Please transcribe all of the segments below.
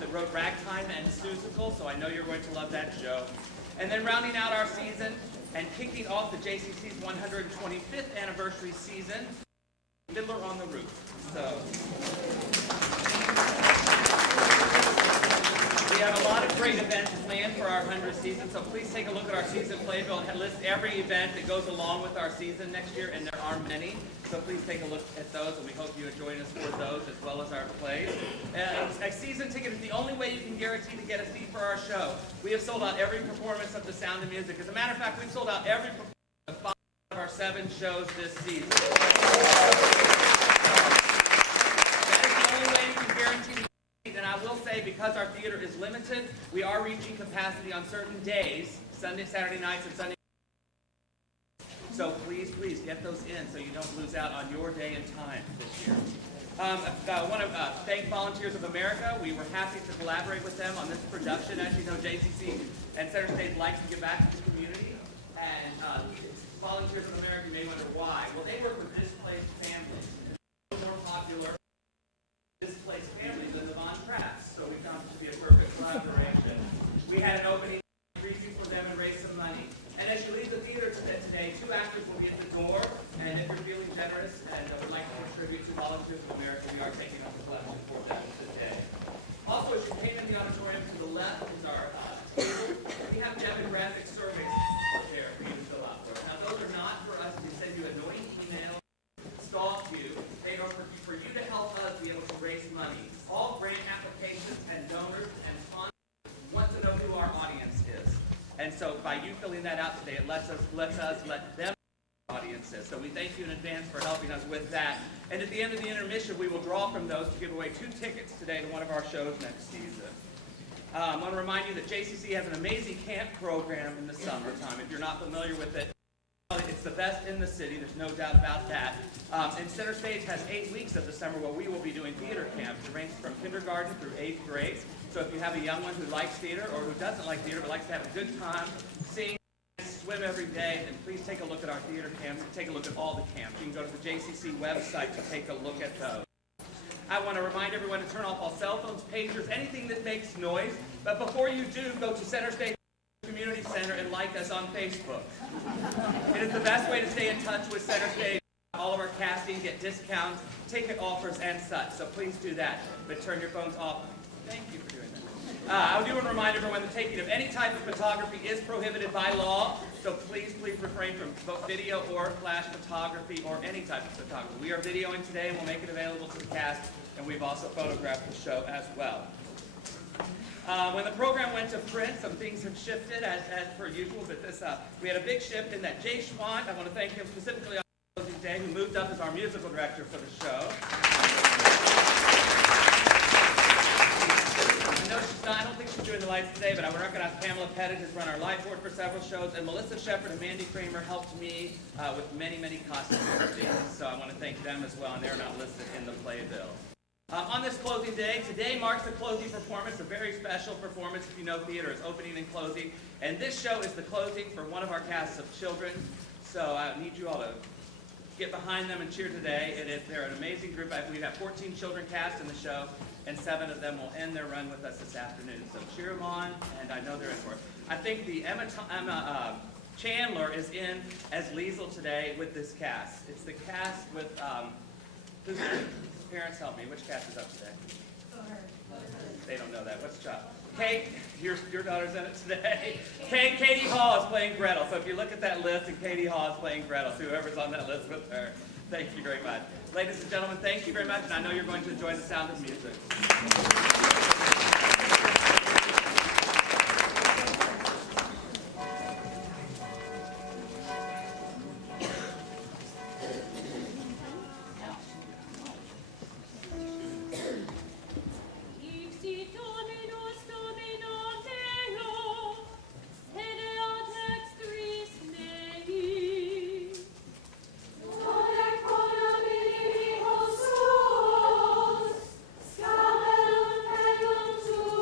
that wrote Ragtime and Seussical, so I know you're going to love that show. And then rounding out our season and kicking off the JCC's 125th anniversary season, Fiddler on the Roof. So we have a lot of great events planned for our 100th season, so please take a look at our season playbill and list every event that goes along with our season next year, and there are many. So please take a look at those, and we hope you join us for those as well as our plays. A season ticket is the only way you can guarantee to get a seat for our show. We have sold out every performance of The Sound of Music. As a matter of fact, we've sold out every performance of 5 of our 7 shows this season. That is the only way you can guarantee to get a seat. And I will say, because our theater is limited, we are reaching capacity on certain days, Sunday, Saturday nights, and Sunday. So please get those in so you don't lose out on your day and time this year. I want to thank Volunteers of America. We were happy to collaborate with them on this production. As you know, JCC and Center Stage likes to give back to the community. And Volunteers of America, you may wonder why. Well, they work with displaced families. They're more popular displaced families than the Von Trapps. So we found it to be a perfect collaboration. We had an opening for them and raise some money. And as you leave the theater today, 2 actors will be at the door, and if you're feeling generous and would like to contribute to Volunteers of America, we are taking up a collection for them today. Also, as you came in the auditorium, to the left is our table. We have demographic surveys there for you to fill out for us. Now, those are not for us to send you annoying emails, stalk you. They are for you to help us be able to raise money. All grant applications and donors and sponsors want to know who our audience is. And so by you filling that out today, it lets us let them know who our audience is. So we thank you in advance for helping us with that. And at the end of the intermission, we will draw from those to give away 2 tickets today to one of our shows next season. I want to remind you that JCC has an amazing camp program in the summertime. If you're not familiar with it, it's the best in the city. There's no doubt about that. And Center Stage has 8 weeks of the summer where we will be doing theater camps. It ranges from kindergarten through 8th grade. So if you have a young one who likes theater or who doesn't like theater but likes to have a good time, sing, swim every day, then please take a look at our theater camps and take a look at all the camps. You can go to the JCC website to take a look at those. I want to remind everyone to turn off all cell phones, pagers, anything that makes noise. But before you do, go to Center Stage Community Center and like us on Facebook. It is the best way to stay in touch with Center Stage. All of our casting, get discounts, ticket offers, and such. So please do that. But turn your phones off. Thank you for doing that. I do want to remind everyone the taking of any type of photography is prohibited by law. So please refrain from both video or flash photography or any type of photography. We are videoing today and we'll make it available to the cast. And we've also photographed the show as well. When the program went to print, some things have shifted as per usual. But we had a big shift in that Jay Schwant, I want to thank him specifically on closing day, who moved up as our musical director for the show. I don't think she's doing the lights today, but I would recognize Pamela Pettit, who's run our light board for several shows, and Melissa Shepard and Mandy Kramer helped me with many costume routines. So I want to thank them as well, and they're not listed in the playbill. On this closing day, today marks the closing performance, a very special performance. If you know theater, it's opening and closing. And this show is the closing for one of our casts of children. So I need you all to get behind them and cheer today. They're an amazing group. We have 14 children cast in the show, and 7 of them will end their run with us this afternoon. So cheer them on, and I know they're in for it. I think the Emma Chandler is in as Liesel today with this cast. It's the cast with, who's parents help me. Which cast is up today? They don't know that. What's Chuck? Kate, your daughter's in it today. Katie Hall is playing Gretel. So if you look at that list, and Katie Hall is playing Gretel, so whoever's on that list with her, thank you very much. Ladies and gentlemen, thank you very much, and I know you're going to enjoy the sound of music. To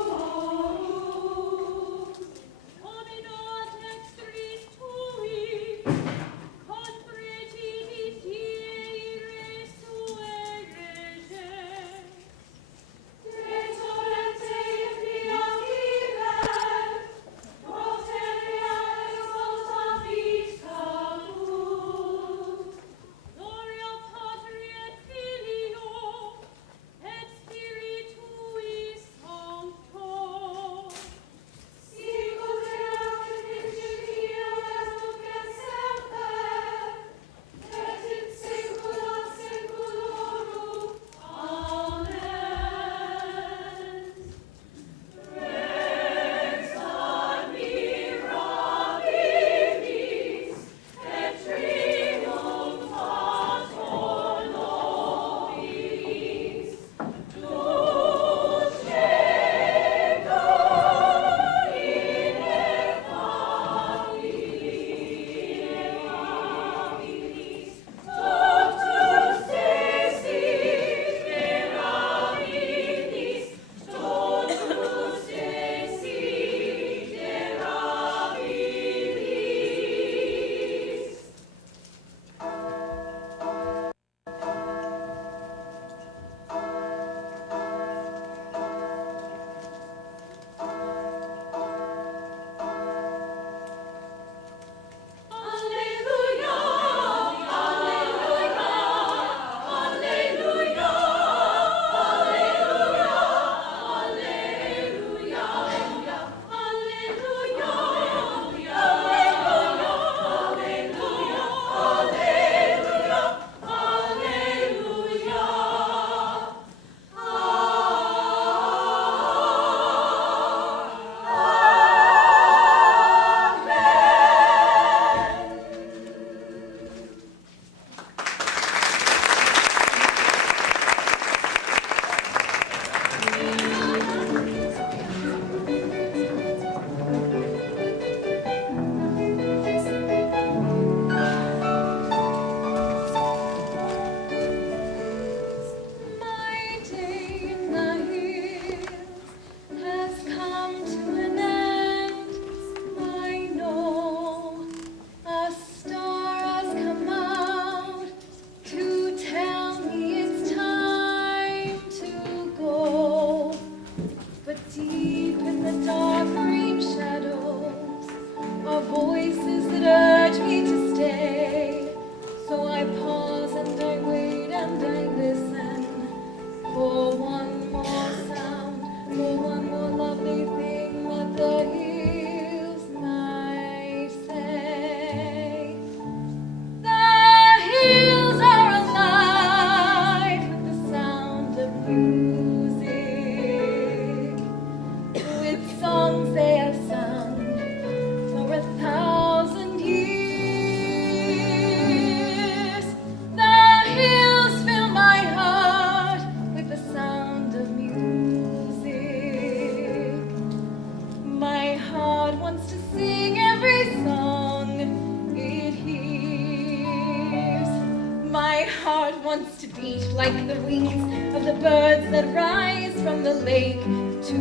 sweet like the wings of the birds that rise from the lake to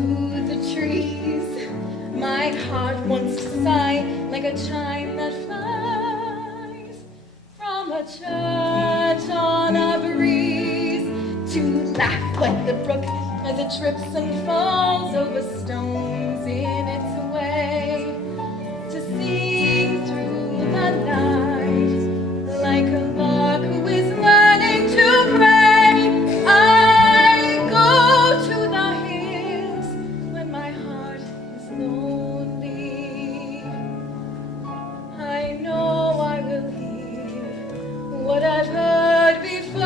the trees. My heart wants to sigh like a chime that flies from a church on a breeze, to laugh like the brook as it trips and falls over stones in its way, to sing through the night like a lark who is learning to pray. I go to the hills when my heart is lonely. I know I will hear what I've heard before.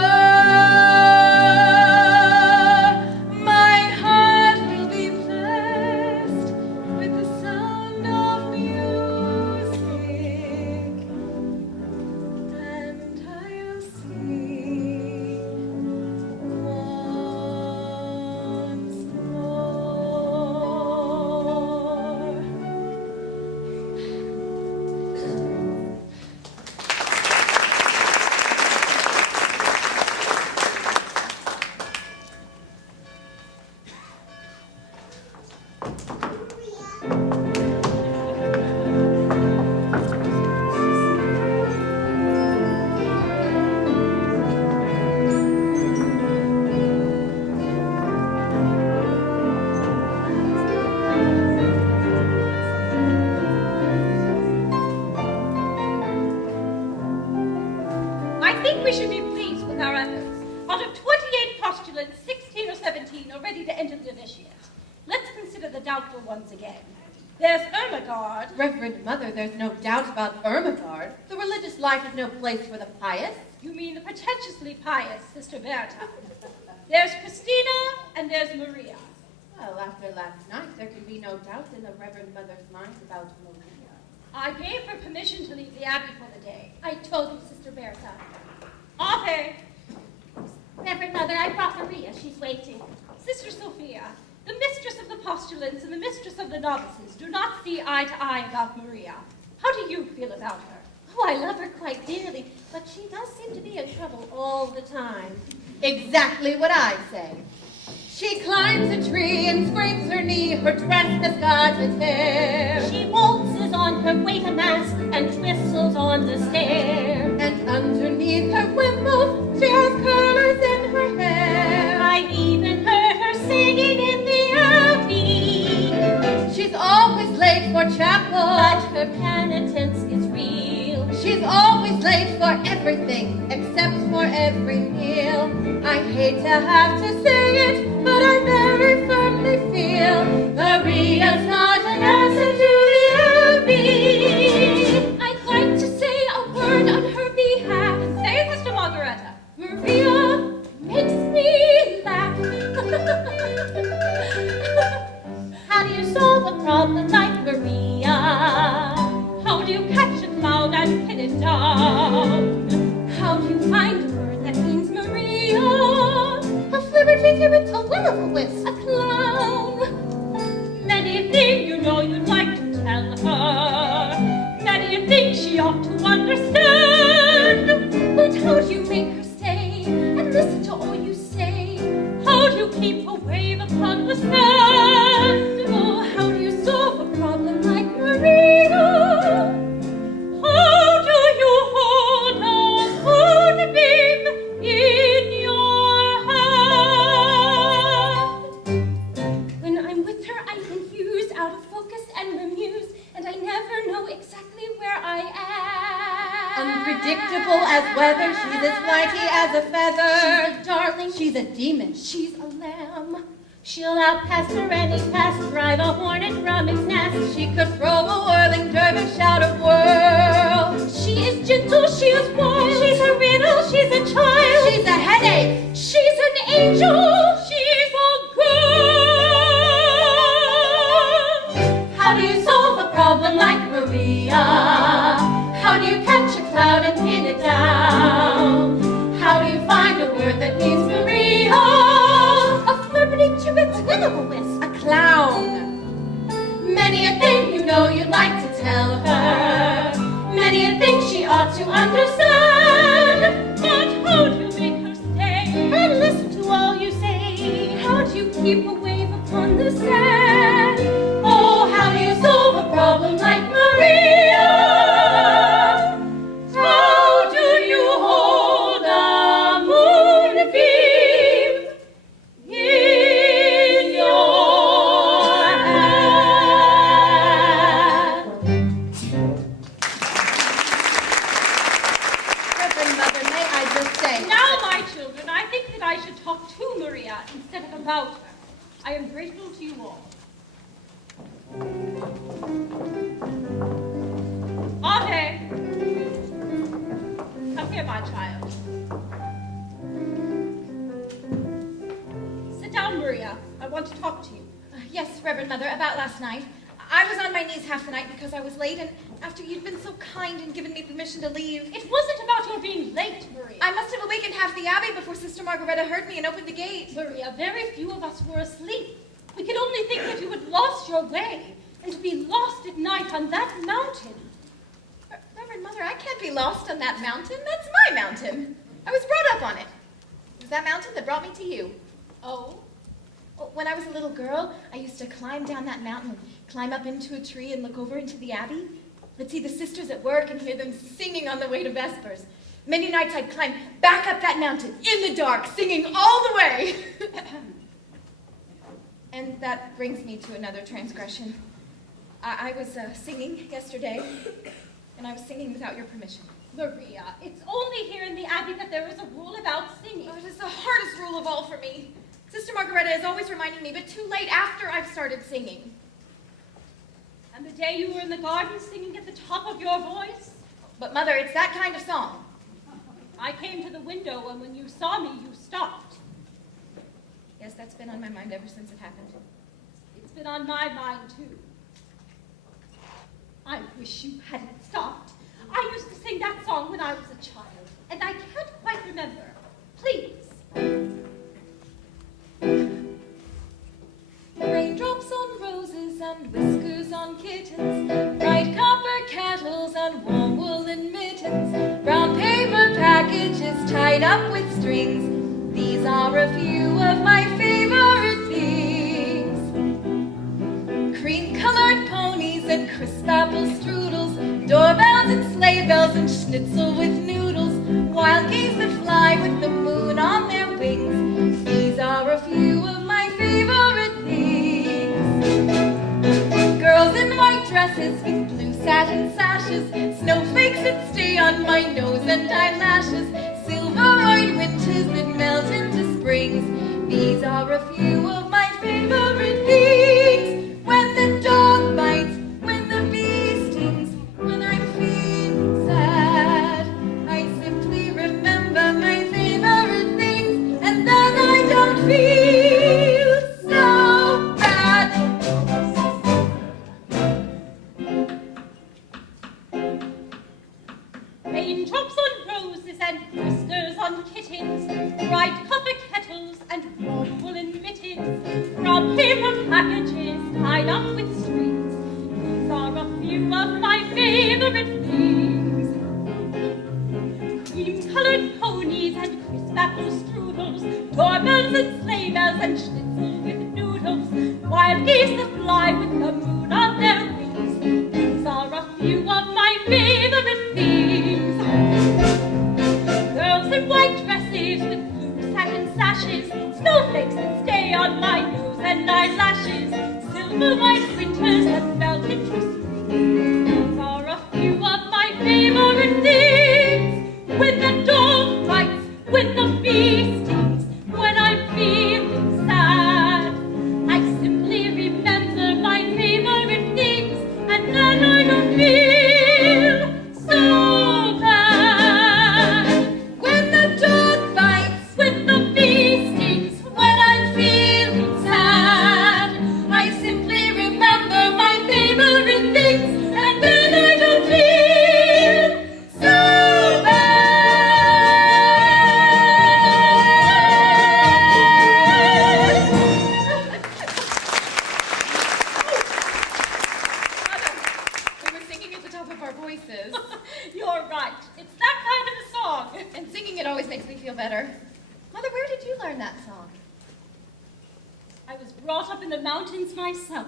We should be pleased with our efforts. Out of 28 postulants, 16 or 17 are ready to enter the novitiate. Let's consider the doubtful ones again. There's Ermengarde. Reverend Mother, there's no doubt about Ermengarde. The religious life is no place for the pious. You mean the pretentiously pious, Sister Berta. There's Christina and there's Maria. Well, after last night, there can be no doubt in the Reverend Mother's mind about Maria. I gave her permission to leave the Abbey for the day. I told you, Sister Berta. Ave. Reverend Mother, I brought Maria. She's waiting. Sister Sophia, the mistress of the postulants and the mistress of the novices do not see eye to eye about Maria. How do you feel about her? Oh, I love her quite dearly, but she does seem to be in trouble all the time. Exactly what I say. She climbs a tree and scrapes her knee, her dress has got a tear. She waltzes on her way to mass and whistles on the stair. And underneath her wimple, she has colors in her hair. I've even heard her singing in the abbey. She's always late for chapel, but her penitence is real. She's always late for everything, except for every meal. I hate to have to say it, but I very firmly feel Maria's not an answer to the abbey. I'd like to say a word on her behalf. Say, Sister Margaretta. Maria makes me laugh. How do you solve a problem like Maria? How do you catch a cloud and pin it down? How do you find a word that means Maria? A flibbertigibbet, a will-o'-the-wisp, a clown. Many a thing you know you'd like to tell her. Many a thing she ought to understand. But how do you make her stay and listen to all you say? How do you keep a wave upon the sand? Oh, how do you solve a problem like Maria? How do you hold a moonbeam in your hand? When I'm with her, I'm confused, out of focus and bemused, and I never know exactly where I am. Unpredictable as weather, she's as flighty as a feather. She's a darling. She's a demon. She's a lamb. She'll outpass her any pass, drive a hornet from its nest. She could throw a whirling dervish out of world. She is gentle, she is wild. She's a riddle, she's a child. She's a headache. She's an angel. She's a girl. How do you solve a problem like Maria? How do you catch a cloud and pin it down? How do you find a word that means Maria? A flirty-gibbet, will-o'-the-wisp, A clown. many a thing you know you'd like to tell her. Many a thing she ought to understand. But how do you make her stay keep a wave upon the sand. Oh, how do you solve a problem like Maria? How do you hold a moonbeam in your hand? Reverend Mother, may I just say... Now, my children, I think that I should talk to Maria instead of about her. I am grateful to you all. Ave! Come here, my child. Sit down, Maria. I want to talk to you. Yes, Reverend Mother, about last night. I was on my knees half the night because I was late, and after you'd been so kind and given me permission to leave... It wasn't about your being late, Maria. I must have awakened half the abbey before Sister Margaretta heard me and opened the gate. Maria, very few of us were asleep. We could only think that you had lost your way, and to be lost at night on that mountain. Reverend Mother, I can't be lost on that mountain. That's my mountain. I was brought up on it. It was that mountain that brought me to you. Oh? Well, when I was a little girl, I used to climb down that mountain, climb up into a tree and look over into the abbey. I'd see the sisters at work and hear them singing on the way to Vespers. Many nights I'd climb back up that mountain in the dark, singing all the way. And that brings me to another transgression. I was singing yesterday, and I was singing without your permission. Maria, it's only here in the abbey that there is a rule about singing. Oh, it is the hardest rule of all for me. Sister Margaretta is always reminding me, but too late after I've started singing. And the day you were in the garden singing at the top of your voice? But Mother, it's that kind of song. I came to the window, and when you saw me, you stopped. Yes, that's been on my mind ever since it happened. It's been on my mind, too. I wish you hadn't stopped. I used to sing that song when I was a child, and I can't quite remember. Please. Raindrops on roses and whiskers on kittens, bright copper kettles and warm woolen mittens, brown paper packages tied up with strings. These are a few of my favorite things. Cream-colored ponies and crisp apple strudels, doorbells and sleigh bells and schnitzel with noodles, wild geese that fly with the moon on their wings. These are a few of my favorite things. Girls in white dresses with blue satin sashes, snowflakes that stay on my nose and eyelashes, silver-eyed winters that melt into springs. These are a few of my favorite things. When the dog bites, when the bee stings, when I'm feeling sad, I simply remember my favorite things, and then I don't feel so bad. Raindrops on roses and whiskers on kittens, bright copper kettles and warm woolen mittens, brown paper packages tied up with strings. These are a few of my favorite things. Cream-colored ponies and crisp apple strudels, doorbells and sleigh bells and schnitzel with noodles, wild geese that fly with the moon on their wings. These are a few of my favorite things. Girls in white dresses with blue satin sashes, snowflakes that stay on my nose and eyelashes, silver-white winters that melt into spring. These are a few of my favorite things. When the dog bites, when the bee stings, when I'm feeling sad, I simply remember my favorite things, and then I don't feel so bad. When the dog bites, When the bee stings, when I'm feeling sad, I simply remember my favorite things, and then I don't feel so bad. Mother, we were singing at the top of our voices, you're right. It's that kind of a song. and singing it always makes me feel better. Mother, where did you learn that song? I was brought up in the mountains myself.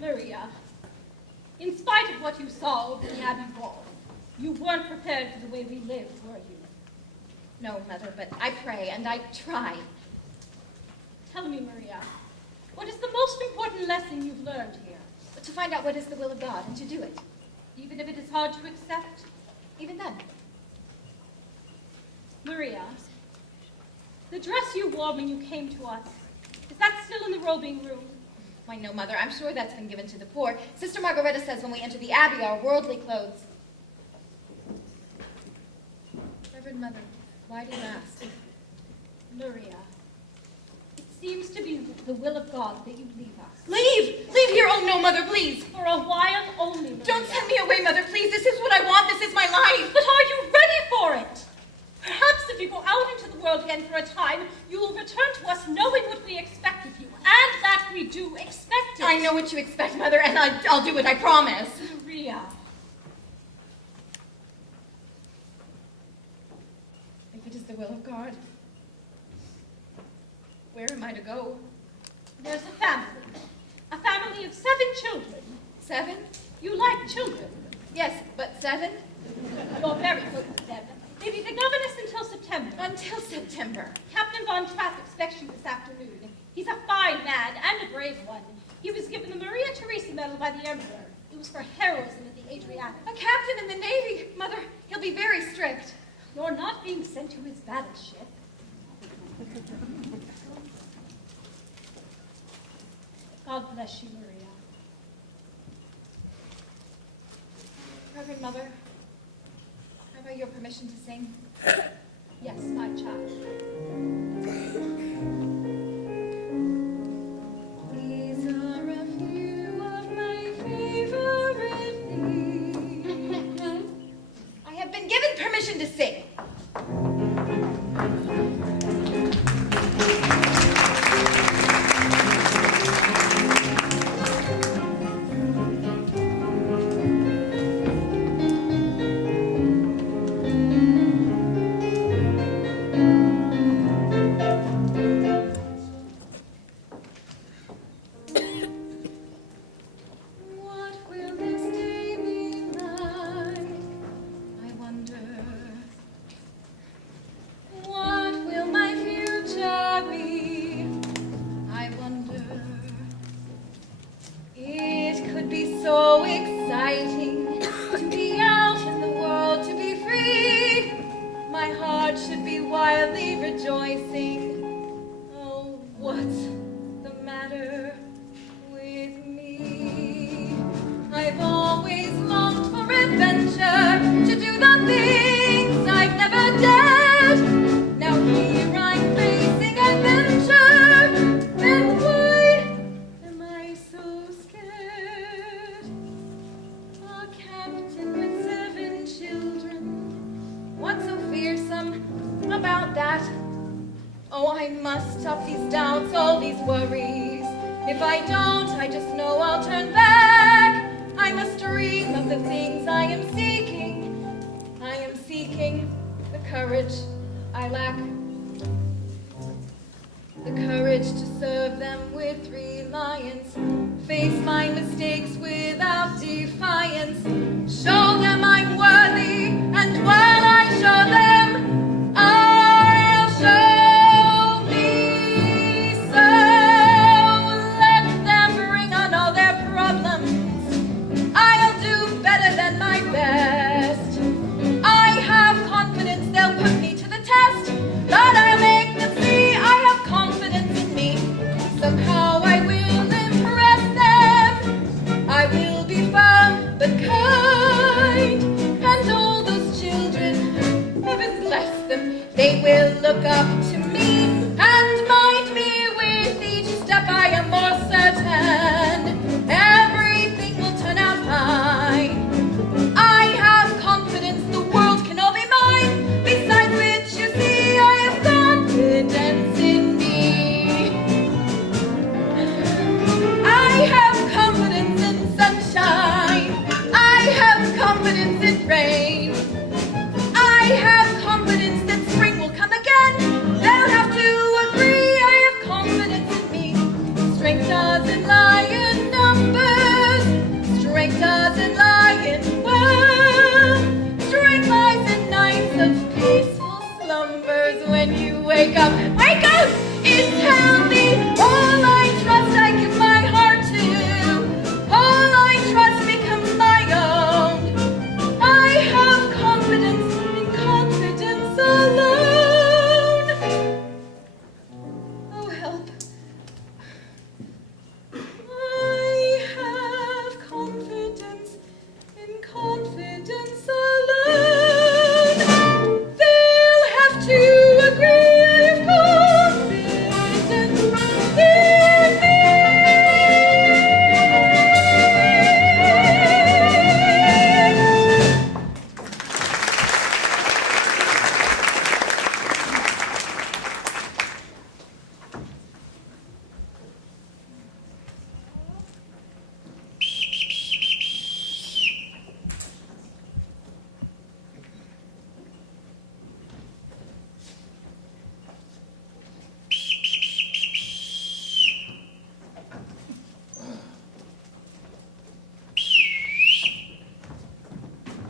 Maria, in spite of what you saw over the Abbey Ball, you weren't prepared for the way we lived, were you? No, Mother, but I pray and I try. Tell me, Maria, what is the most important lesson you've learned here? To find out what is the will of God and to do it. Even if it is hard to accept? Even then. Maria, the dress you wore when you came to us, is that still in the robing room? Why, no, Mother, I'm sure that's been given to the poor. Sister Margareta says when we enter the Abbey, our worldly clothes. Reverend Mother, why do you ask? Maria, it seems to be the will of God that you leave us. Leave! Leave here! Oh, no, Mother, please! For a while only, Maria. Don't send me away, Mother, please! This is what I want! This is my life! But are you ready for it? Perhaps if you go out into the world again for a time, you will return to us knowing what we expect of you, and that we do expect it. I know what you expect, Mother, and I'll do it, I promise. Maria. If it is the will of God, where am I to go? There's a family of 7 children. 7? You like children. Yes, but 7? You're very good with them. They be the governess until September. Until September. Captain Von Trapp expects you this afternoon. He's a fine man and a brave one. He was given the Maria Theresa Medal by the Emperor. It was for heroism at the Adriatic. A captain in the Navy. Mother, he'll be very strict. You're not being sent to his battleship. God bless you, Maria. Reverend Mother, have I your permission to sing? Yes, my child. These are a few of my favorite things. I have been given permission to sing. What will this day be like? I wonder. What will my future be? I wonder. It could be so exciting to be out in the world, to be free. My heart should be wildly rejoicing. Oh, what's the matter with me? I've always longed for adventure, to do the things I've never dared. Now here I'm facing adventure, and why am I so scared? A captain with 7 children, what's so fearsome about that? Oh, I must stop these doubts, all these worries. If I don't, I just know I'll turn back. I must dream of the things I am seeking. I am seeking the courage I lack. The courage to serve them with reliance. Face my mistakes without defiance. Show them I'm worthy, and while I show them, I'll show me so. Let them bring on all their problems. I'll do better than my best. I have confidence they'll put me to the test, but I'll make them see I have confidence in me. Somehow I will impress them. I will be firm but kind, and all those children, heaven bless them, they will look up to me and mind me with each step. I am more certain everything will turn out fine. I have confidence the world can all be mine. Besides which, you see, I have confidence in me. I have confidence in sunshine. I have confidence in rain. I have confidence that spring will come again. wake up, wake up! It's healthy. All I trust, I give my heart to. All I trust becomes my own. I have confidence in confidence alone. Oh, help. I have confidence in confidence alone. They'll have to agree I have confidence in me.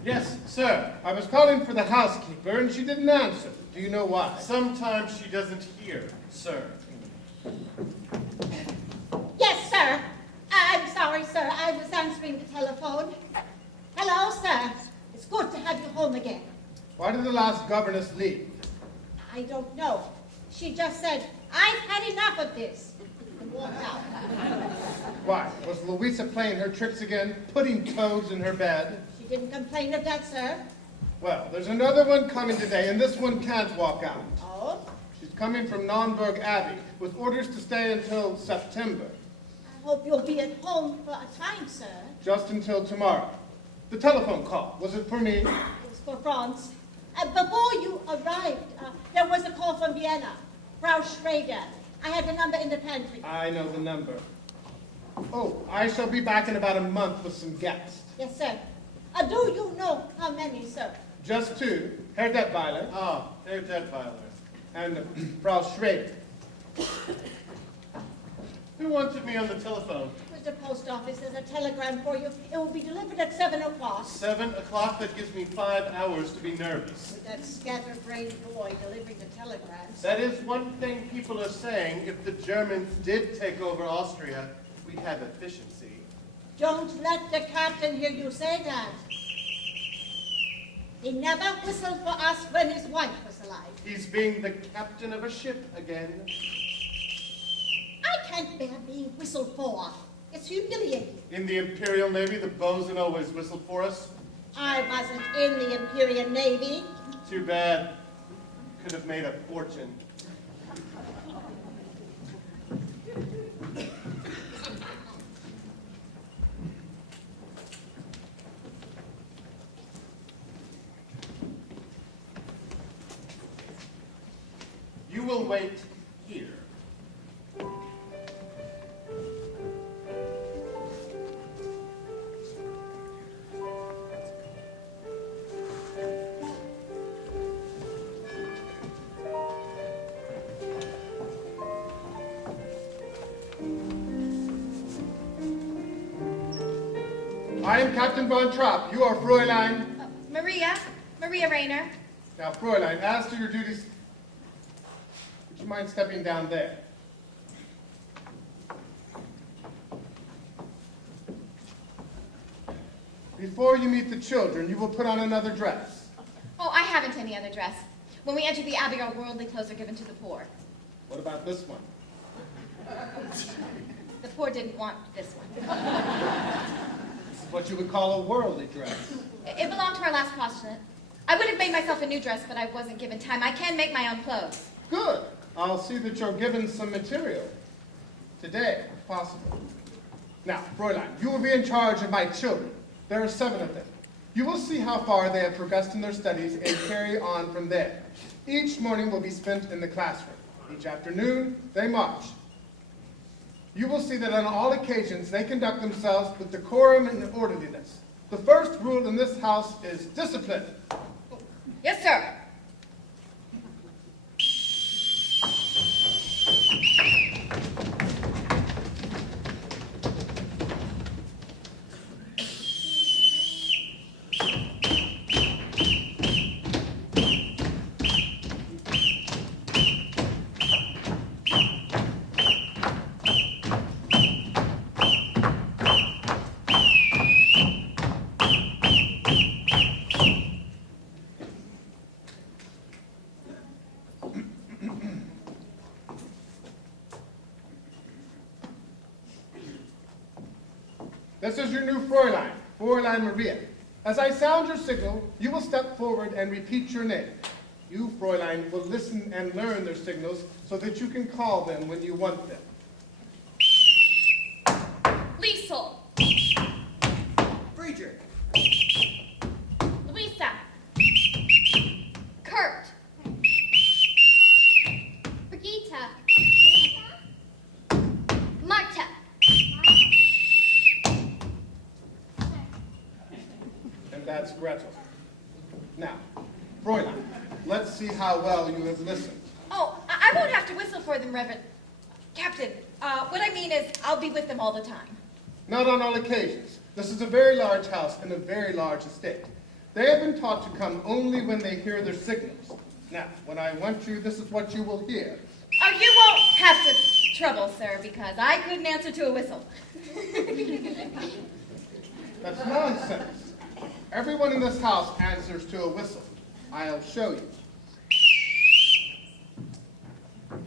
Yes, sir. I was calling for the housekeeper, and she didn't answer. Do you know why? Sometimes she doesn't hear, sir. Yes, sir. I'm sorry, sir. I was answering the telephone. Hello, sir. It's good to have you home again. Why did the last governess leave? I don't know. She just said, I've had enough of this, and walked out. Why? Was Louisa playing her tricks again, putting toads in her bed? She didn't complain of that, sir. Well, there's another one coming today, and this one can't walk out. Oh? She's coming from Naumburg Abbey, with orders to stay until September. I hope you'll be at home for a time, sir. Just until tomorrow. The telephone call, was it for me? It was for Franz. Before you arrived, there was a call from Vienna. Frau Schrader. I had the number in the pantry. I know the number. Oh, I shall be back in about a month with some guests. Yes, sir. Do you know how many, sir? Just two, Herr Detweiler Ah, Herr Detweiler. and Frau Schrader. Who wanted me on the telephone? Mr. Post Office, there's a telegram for you. It will be delivered at 7 o'clock. 7 o'clock? That gives me 5 hours to be nervous. With that scatterbrained boy delivering the telegrams. That is one thing people are saying. If the Germans did take over Austria, we'd have efficiency. Don't let the captain hear you say that. He never whistled for us when his wife was alive. He's being the captain of a ship again. I can't bear being whistled for. It's humiliating. In the Imperial Navy, the bosun always whistled for us. I wasn't in the Imperial Navy. Too bad. Could have made a fortune. You will wait here. I am Captain Von Trapp. You are Fräulein. Maria Rayner. Now, Fräulein, as to your duties, would you mind stepping down there? Before you meet the children, you will put on another dress. Oh, I haven't any other dress. When we enter the abbey, our worldly clothes are given to the poor. What about this one? The poor didn't want this one. This is what you would call a worldly dress. It belonged to our last postulate. I would have made myself a new dress, but I wasn't given time. I can make my own clothes. Good. I'll see that you're given some material. Today, if possible. Now, Fräulein, you will be in charge of my children. There are 7 of them. You will see how far they have progressed in their studies and carry on from there. Each morning will be spent in the classroom. Each afternoon, they march. You will see that on all occasions they conduct themselves with decorum and orderliness. The first rule in this house is discipline. Yes, sir. This is your new Fräulein, Fräulein Maria. As I sound your signal, you will step forward and repeat your name. You, Fräulein, will listen and learn their signals so that you can call them when you want them. Liesel. Friedrich. Louisa. Kurt. Brigitte. Marta. And that's Gretel. Now, Fräulein, let's see how well you have listened. Oh, I won't have to whistle for them, Reverend. Captain, what I mean is I'll be with them all the time. Not on all occasions. This is a very large house and a very large estate. They have been taught to come only when they hear their signals. Now, when I want you, this is what you will hear. Oh, you won't have to trouble, sir, because I couldn't answer to a whistle. That's nonsense. Everyone in this house answers to a whistle. I'll show you.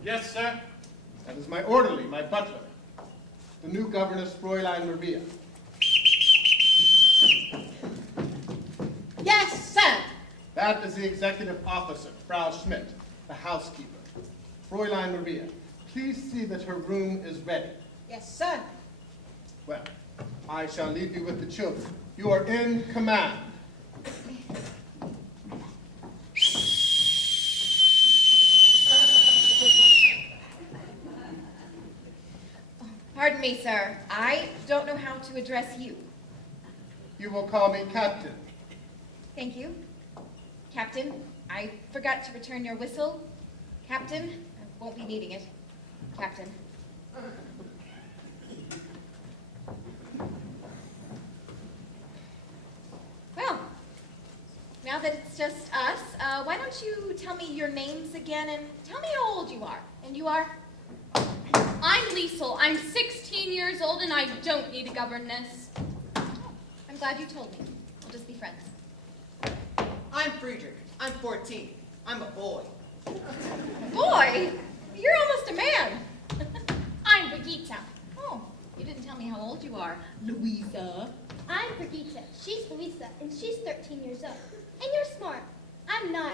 Yes, sir. That is my orderly, my butler, the new governess, Fräulein Maria. Yes, sir. That is the executive officer, Frau Schmidt, the housekeeper. Fräulein Maria, please see that her room is ready. Yes, sir. Well, I shall leave you with the children. You are in command. Pardon me, sir. I don't know how to address you. You will call me Captain. Thank you. Captain, I forgot to return your whistle. Captain, I won't be needing it. Captain. Well, now that it's just us, why don't you tell me your names again and tell me how old you are? And you are? I'm Liesel. I'm 16 years old and I don't need a governess. I'm glad you told me. We'll just be friends. I'm Friedrich. I'm 14. I'm a boy. Boy, you're almost a man. I'm Brigitte. Oh, you didn't tell me how old you are, Louisa. I'm Brigitte. She's Louisa, and she's 13 years old. And you're smart. I'm 9,